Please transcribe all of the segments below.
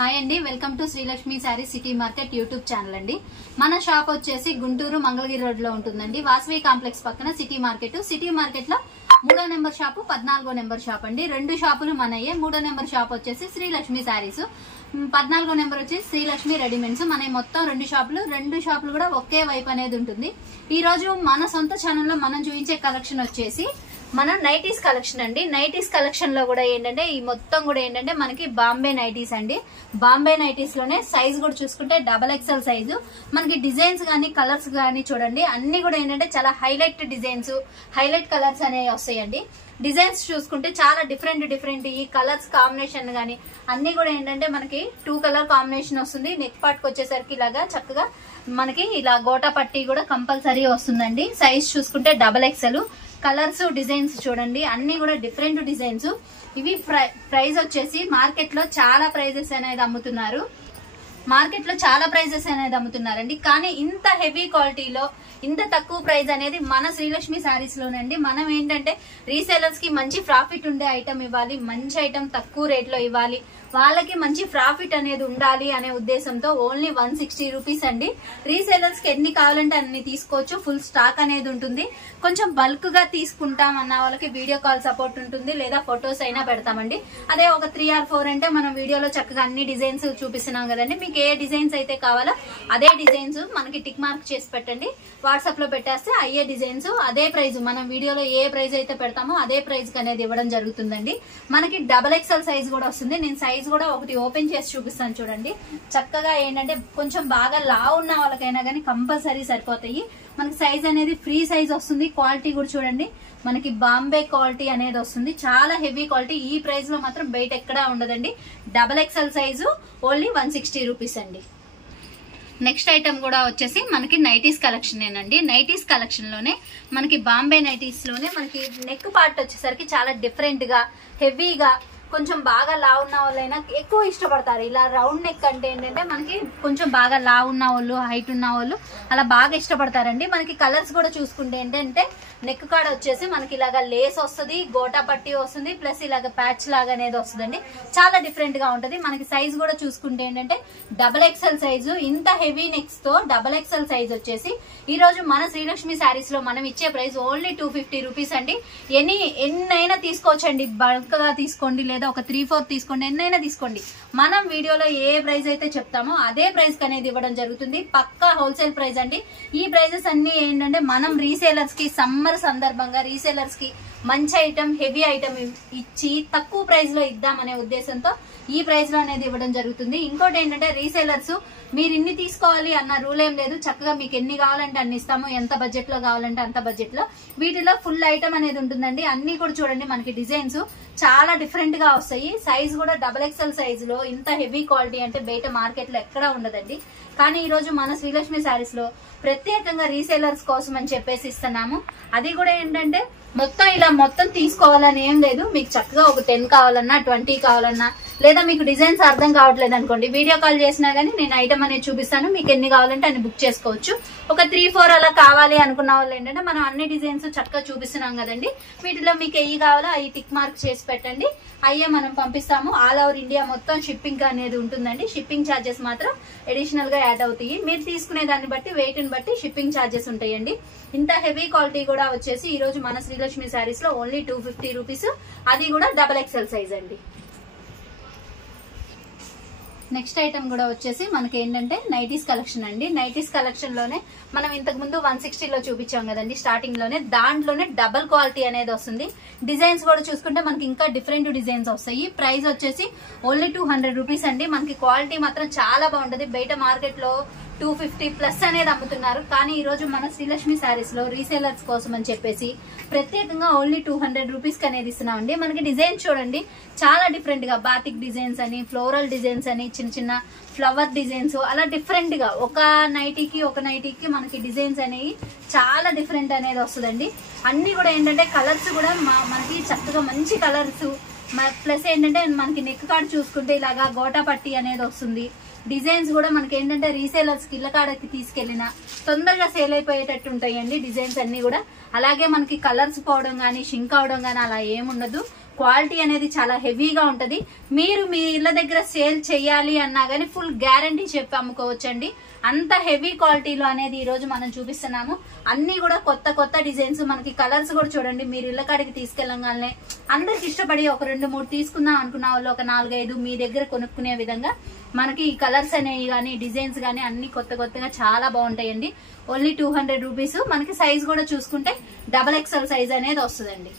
Hi అండి, welcome to Srilakshmi sari city market YouTube channel అండి. మన షాప్ వచ్చేసి గుంటూరు మంగళగిరి రోడ్ లో ఉంటుందండి. వాసవి కాంప్లెక్స్ పక్కన సిటీ మార్కెట్ లో 3వ నెంబర్ షాపు 14వ నెంబర్ షాప్ అండి. రెండు షాపులు మనయ్యే. 3వ నెంబర్ షాప్ వచ్చేసి శ్రీలక్ష్మి శారీస్, 14వ నెంబర్ వచ్చేసి శ్రీలక్ష్మి రెడీమేడ్స్. మన మొత్తం రెండు షాపులు కూడా ఒకే వైపు అనేది ఉంటుంది. ఈ రోజు మన సొంత ఛానల్లో మనం చూపించే కలెక్షన్ వచ్చేసి మన నైటీస్ కలెక్షన్ అండి. నైటీస్ కలెక్షన్ లో కూడా ఏంటంటే ఈ మొత్తం కూడా ఏంటంటే మనకి బాంబే నైటీస్ అండి. బాంబే నైటీస్ లోనే సైజ్ కూడా చూసుకుంటే XXL సైజు. మనకి డిజైన్స్ గానీ కలర్స్ గానీ చూడండి అన్ని కూడా ఏంటంటే చాలా హైలైట్ డిజైన్స్, హైలైట్ కలర్స్ అనేవి వస్తాయండి. డిజైన్స్ చూసుకుంటే చాలా డిఫరెంట్ ఈ కలర్స్ కాంబినేషన్ గానీ అన్ని కూడా ఏంటంటే మనకి 2 కలర్ కాంబినేషన్ వస్తుంది. నెక్ పార్ట్ కి వచ్చేసరికి ఇలాగా చక్కగా మనకి ఇలా గోటా పట్టి కూడా కంపల్సరీ వస్తుందండి. సైజ్ చూసుకుంటే XXL. కలర్స్ డిజైన్స్ చూడండి అన్ని కూడా డిఫరెంట్ డిజైన్స్. ఇవి ప్రైస్ వచ్చేసి మార్కెట్ లో చాలా ప్రైజెస్ అనేది అమ్ముతున్నారండి. కానీ ఇంత హెవీ క్వాలిటీలో ఇంత తక్కువ ప్రైస్ అనేది మన శ్రీలక్ష్మి శారీస్ లోనండి. మనం ఏంటంటే రీసేలర్స్ కి మంచి ప్రాఫిట్ ఉండే ఐటమ్ ఇవ్వాలి, మంచి ఐటమ్ తక్కువ రేట్ లో ఇవ్వాలి, వాళ్ళకి మంచి ప్రాఫిట్ అనేది ఉండాలి అనే ఉద్దేశంతో ఓన్లీ 160 రూపీస్ అండి. రీసేలర్స్ కి ఎన్ని కావాలంటే అన్ని తీసుకోవచ్చు. ఫుల్ స్టాక్ అనేది ఉంటుంది. కొంచెం బల్క్ గా తీసుకుంటాం అన్న వాళ్ళకి వీడియో కాల్ సపోర్ట్ ఉంటుంది, లేదా ఫొటోస్ అయినా పెడతామండి. అదే ఒక 3 or 4 అంటే మనం వీడియోలో చక్కగా అన్ని డిజైన్స్ చూపిస్తున్నాం కదండి. మీకు ఏ డిజైన్స్ అయితే కావాలో అదే డిజైన్స్ మనకి టిక్ మార్క్ చేసి పెట్టండి. వాట్సాప్ లో పెట్టేస్తే అయ్యే డిజైన్స్ అదే ప్రైజ్, మనం వీడియోలో ఏ ప్రైజ్ అయితే పెడతామో అదే ప్రైజ్ అనేది ఇవ్వడం జరుగుతుందండి. మనకి XXL సైజ్ కూడా వస్తుంది. నేను సైజ్ కూడా ఒకటి ఓపెన్ చేసి చూపిస్తాను చూడండి. చక్కగా ఏంటంటే కొంచెం బాగా లావు ఉన్న వాళ్ళకైనా కానీ కంపల్సరీ సరిపోతాయి. మనకి సైజ్ అనేది ఫ్రీ సైజ్ వస్తుంది. క్వాలిటీ కూడా చూడండి మనకి బాంబే క్వాలిటీ అనేది వస్తుంది. చాలా హెవీ క్వాలిటీ. ఈ ప్రైస్ లో మాత్రం బయట ఎక్కడా ఉండదండి. XXL సైజు ఓన్లీ 160 రూపీస్ అండి. నెక్స్ట్ ఐటమ్ కూడా వచ్చేసి మనకి నైటీస్ కలెక్షన్ ఏనండి. నైటీస్ కలెక్షన్ లోనే మనకి బాంబే నైటీస్ లోనే మనకి నెక్ పార్ట్ వచ్చేసరికి చాలా డిఫరెంట్ గా హెవీగా కొంచెం బాగా లావు ఉన్న వాళ్ళైనా ఎక్కువ ఇష్టపడతారు. ఇలా రౌండ్ నెక్ అంటే ఏంటంటే మనకి కొంచెం బాగా లావు ఉన్న వాళ్ళు, హైట్ ఉన్న వాళ్ళు అలా బాగా ఇష్టపడతారండి. మనకి కలర్స్ కూడా చూసుకుంటే ఏంటంటే నెక్ కాడ వచ్చేసి మనకి ఇలాగా లేస్ వస్తుంది, గోటా పట్టి వస్తుంది, ప్లస్ ఇలాగ ప్యాచ్ లాగా అనేది వస్తుందండి. చాలా డిఫరెంట్ గా ఉంటది. మనకి సైజ్ కూడా చూసుకుంటే ఏంటంటే XXL సైజు. ఇంత హెవీ నెక్స్ తో XXL సైజ్ వచ్చేసి ఈ రోజు మన శ్రీలక్ష్మి శారీస్ లో మనం ఇచ్చే ప్రైస్ ఓన్లీ 250 రూపీస్ అండి. ఎన్నైనా తీసుకోవచ్చండి. బల్క్ గా తీసుకోండి, లేదా ఒక 3-4 తీసుకోండి, ఎన్నైనా తీసుకోండి. మనం వీడియోలో ఏ ప్రైస్ అయితే చెప్తామో అదే ప్రైస్ అనేది ఇవ్వడం జరుగుతుంది. పక్కా హోల్సేల్ ప్రైస్ అండి. ఈ ప్రైజెస్ అన్ని ఏంటంటే మనం రీసేలర్స్ కి సమ్మర్ సందర్భంగా రీసేలర్స్ కి మంచి ఐటమ్, హెవీ ఐటమ్ ఇచ్చి తక్కువ ప్రైస్ లో ఇద్దామనే ఉద్దేశంతో ఈ ప్రైస్ లో అనేది ఇవ్వడం జరుగుతుంది. ఇంకోటి ఏంటంటే రీసేలర్స్ మీరు ఇన్ని తీసుకోవాలి అన్న రూల్ ఏం లేదు. చక్కగా మీకు ఎన్ని కావాలంటే అన్ని ఇస్తాము. ఎంత బడ్జెట్ లో కావాలంటే అంత బడ్జెట్ లో. వీటిలో ఫుల్ ఐటమ్ అనేది ఉంటుందండి. అన్ని కూడా చూడండి మనకి డిజైన్స్ చాలా డిఫరెంట్ గా వస్తాయి. సైజ్ కూడా XXL సైజ్ లో ఇంత హెవీ క్వాలిటీ అంటే బయట మార్కెట్ లో ఎక్కడా ఉండదండి. కానీ ఈ రోజు మన శ్రీలక్ష్మి శారీస్ లో ప్రత్యేకంగా రీసేలర్స్ కోసం అని చెప్పేసి ఇస్తున్నాము. అది కూడా ఏంటంటే మొత్తం తీసుకోవాలని ఏం లేదు. మీకు చక్కగా ఒక 10 కావాలన్నా, 20 కావాలన్నా, లేదా మీకు డిజైన్స్ అర్థం కావట్లేదు అనుకోండి, వీడియో కాల్ చేసినా గానీ నేను ఐటమ్ అనేది చూపిస్తాను. మీకు ఎన్ని కావాలంటే అన్ని బుక్ చేసుకోవచ్చు. ఒక 3-4 అలా కావాలి అనుకున్న వాళ్ళు ఏంటంటే మనం అన్ని డిజైన్స్ చక్కగా చూపిస్తున్నాం కదండి. వీటిలో మీకు ఎన్ని కావాలో అవి టిక్ మార్క్ చేసి పెట్టండి. అయ్యే మనం పంపిస్తాము. ఆల్ ఓవర్ ఇండియా మొత్తం షిప్పింగ్ అనేది ఉంటుందండి. షిప్పింగ్ ఛార్జెస్ మాత్రం అడిషనల్ గా యాడ్ అవుతాయి. మీరు తీసుకునే దాన్ని బట్టి, వెయిట్ ని బట్టి షిప్పింగ్ ఛార్జెస్ ఉంటాయండి. ఇంత హెవీ క్వాలిటీ కూడా వచ్చేసి ఈ రోజు మన శ్రీలక్ష్మి శారీస్ లో ఓన్లీ 250 రూపీస్. అది కూడా XXL సైజ్ అండి. నెక్స్ట్ ఐటమ్ కూడా వచ్చేసి మనకి ఏంటంటే నైటీస్ కలెక్షన్ అండి. నైటీస్ కలెక్షన్ లోనే మనం ఇంతకు ముందు 160లో చూపించాం కదండి స్టార్టింగ్ లోనే. దాంట్లోనే డబుల్ క్వాలిటీ అనేది వస్తుంది. డిజైన్స్ కూడా చూసుకుంటే మనకి ఇంకా డిఫరెంట్ డిజైన్స్ వస్తాయి. ప్రైస్ వచ్చేసి ఓన్లీ 200 రూపీస్ అండి. మనకి క్వాలిటీ మాత్రం చాలా బాగుంటది. బయట మార్కెట్ లో 250+ అనేది అమ్ముతున్నారు. కానీ ఈ రోజు మన శ్రీలక్ష్మి శారీస్ లో రీసేలర్స్ కోసం అని చెప్పేసి ప్రత్యేకంగా ఓన్లీ 200 రూపీస్ అనేది ఇస్తున్నామండి. మనకి డిజైన్స్ చూడండి చాలా డిఫరెంట్ గా బాతిక్ డిజైన్స్ అని, ఫ్లోరల్ డిజైన్స్ అని, చిన్న ఫ్లవర్ డిజైన్స్ అలా డిఫరెంట్ గా ఒక నైటీకి మనకి డిజైన్స్ అనేవి చాలా డిఫరెంట్ అనేది వస్తుందండి. అన్ని కూడా ఏంటంటే కలర్స్ కూడా మనకి చక్కగా మంచి కలర్స్, ప్లస్ ఏంటంటే మనకి నెక్ కార్డ్ చూసుకుంటే ఇలాగా గోటా పట్టి అనేది వస్తుంది. డిజైన్స్ కూడా మనకి ఏంటంటే రీసేలర్స్ కి ఇళ్ళ కాడకి తీసుకెళ్లిన తొందరగా సేల్ అయిపోయేటట్టు ఉంటాయండి డిజైన్స్ అన్ని కూడా. అలాగే మనకి కలర్స్ పోవడం గానీ, షింక్ అవడం గానీ అలా ఏముండదు. క్వాలిటీ అనేది చాలా హెవీగా ఉంటది. మీరు మీ ఇళ్ళ దగ్గర సేల్ చేయాలి అన్నా గానీ ఫుల్ గ్యారంటీ చెప్పి అమ్ముకోవచ్చండి. అంత హెవీ క్వాలిటీలో అనేది ఈ రోజు మనం చూపిస్తున్నాము. అన్ని కూడా కొత్త కొత్త డిజైన్స్, మనకి కలర్స్ కూడా చూడండి. మీరు ఇళ్ళ కాడికి తీసుకెళ్ళగానే అందరికి ఇష్టపడి ఒక 2-3 తీసుకుందాం అనుకున్న వాళ్ళు ఒక 4-5 మీ దగ్గర కొనుక్కునే విధంగా మనకి ఈ కలర్స్ అనేవి గానీ డిజైన్స్ గానీ అన్ని కొత్త కొత్తగా చాలా బాగుంటాయండి. Only 200 rupees. మనకి సైజ్ కూడా చూసుకుంటే XXL సైజ్ అనేది వస్తుందండి.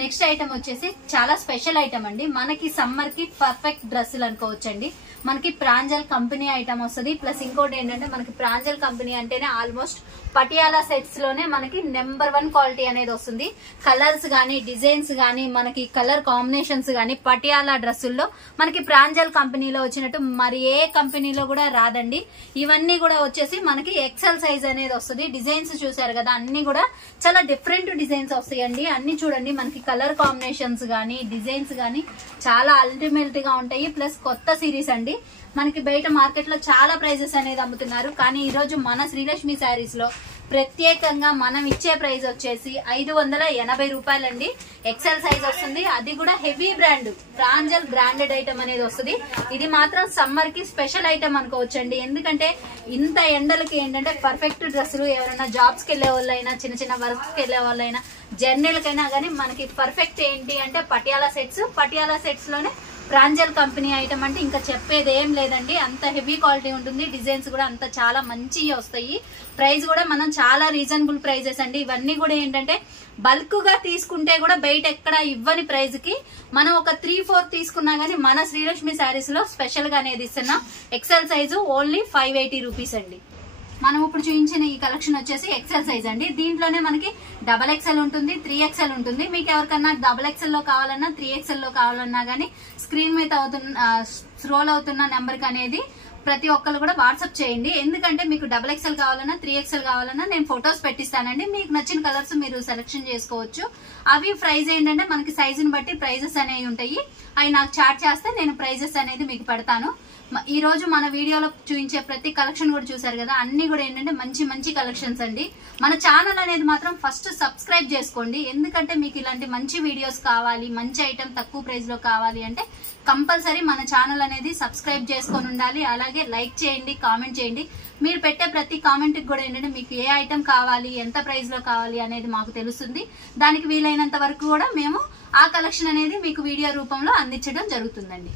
నెక్స్ట్ ఐటమ్ వచ్చేసి చాలా స్పెషల్ ఐటమ్ అండి. మనకి సమ్మర్ కి పర్ఫెక్ట్ డ్రెస్సులు అనుకోవచ్చండి. మనకి ప్రాంజల్ కంపెనీ ఐటమ్ వస్తుంది. ప్లస్ ఇంకోటి ఏంటంటే మనకి ప్రాంజల్ కంపెనీ అంటేనే ఆల్మోస్ట్ పటియాలా సెట్స్ లోనే మనకి నెంబర్ 1 క్వాలిటీ అనేది వస్తుంది. కలర్స్ గానీ డిజైన్స్ గానీ మనకి కలర్ కాంబినేషన్స్ గానీ పటియాలా డ్రెస్సుల్లో మనకి ప్రాంజల్ కంపెనీలో వచ్చినట్టు మరి ఏ కంపెనీలో కూడా రాదండి. ఇవన్నీ కూడా వచ్చేసి మనకి ఎక్సెల్ సైజ్ అనేది వస్తుంది. డిజైన్స్ చూసారు కదా, అన్ని కూడా చాలా డిఫరెంట్ డిజైన్స్ వస్తాయండి. అన్ని చూడండి, మనకి కలర్ కాంబినేషన్స్ గానీ డిజైన్స్ గానీ చాలా అల్టిమేట్ గా ఉంటాయి. ప్లస్ కొత్త సిరీస్ అండి. మనకి బయట మార్కెట్ లో చాలా ప్రైజెస్ అనేది అమ్ముతున్నారు. కానీ ఈ రోజు మన శ్రీలక్ష్మి శారీస్ లో ప్రత్యేకంగా మనం ఇచ్చే ప్రైస్ వచ్చేసి 580 రూపాయలండి. ఎక్సెల్ సైజ్ వస్తుంది. అది కూడా heavy brand Pranjal branded item అనేది వస్తుంది. ఇది మాత్రం సమ్మర్ కి స్పెషల్ ఐటమ్ అనుకోవచ్చండి. ఎందుకంటే ఇంత ఎండలకి ఏంటంటే పర్ఫెక్ట్ డ్రెస్సులు ఎవరైనా జాబ్స్ కి వెళ్లే వాళ్ళైనా చిన్న చిన్న వర్క్స్ కి వెళ్లే వాళ్ళైనా జర్నీలకైనా గానీ మనకి పర్ఫెక్ట్ ఏంటి అంటే పటియాలా సెట్స్ లోనే ప్రాంజల్ కంపెనీ ఐటమ్ అంటే ఇంకా చెప్పేది ఏం లేదండి. అంత హెవీ క్వాలిటీ ఉంటుంది. డిజైన్స్ కూడా అంత చాలా మంచి వస్తాయి. ప్రైస్ కూడా మనం చాలా రీజనబుల్ ప్రైజెస్ అండి. ఇవన్నీ కూడా ఏంటంటే బల్క్ గా తీసుకుంటే కూడా బయట ఎక్కడ ఇవ్వని ప్రైస్ కి మనం ఒక 3-4 తీసుకున్నా గానీ మన శ్రీలక్ష్మి శారీస్ లో స్పెషల్ గా అనేది ఇస్తున్నాం. ఎక్సెల్ సైజు ఓన్లీ 580 రూపీస్ అండి. మనం ఇప్పుడు చూపించిన ఈ కలెక్షన్ వచ్చేసి ఎక్సెల్ సైజ్ అండి. దీంట్లోనే మనకి XXL ఉంటుంది, 3XL ఉంటుంది. మీకు ఎవరికన్నా XXL లో కావాలన్నా 3XL లో కావాలన్నా గానీ స్క్రీన్ మీద స్క్రోల్ అవుతున్న నెంబర్ కి అనేది ప్రతి ఒక్కరు కూడా వాట్సాప్ చేయండి. ఎందుకంటే మీకు XXL కావాలన్నా 3XL కావాలన్నా నేను ఫొటోస్ పెట్టిస్తానండి. మీకు నచ్చిన కలర్స్ మీరు సెలెక్షన్ చేసుకోవచ్చు. అవి ప్రైస్ ఏంటంటే మనకి సైజుని బట్టి ప్రైజెస్ అనేవి ఉంటాయి. అవి నాకు చాట్ చేస్తే నేను ప్రైజెస్ అనేది మీకు పెడతాను. ఈ రోజు మన వీడియోలో చూపించే ప్రతి కలెక్షన్ కూడా చూసారు కదా, అన్ని కూడా ఏంటంటే మంచి మంచి కలెక్షన్స్ అండి. మన ఛానల్ అనేది మాత్రం ఫస్ట్ సబ్స్క్రైబ్ చేసుకోండి. ఎందుకంటే మీకు ఇలాంటి మంచి వీడియోస్ కావాలి, మంచి ఐటమ్ తక్కువ ప్రైస్ లో కావాలి అంటే కంపల్సరీ మన ఛానల్ అనేది సబ్స్క్రైబ్ చేసుకొని ఉండాలి. అలాగే లైక్ చేయండి, కామెంట్ చేయండి. మీరు పెట్టే ప్రతి కామెంట్ కి కూడా ఏంటంటే మీకు ఏ ఐటమ్ కావాలి, ఎంత ప్రైస్ లో కావాలి అనేది మాకు తెలుస్తుంది. దానికి వీలైనంత వరకు కూడా మేము ఆ కలెక్షన్ అనేది మీకు వీడియో రూపంలో అందించడం జరుగుతుందండి.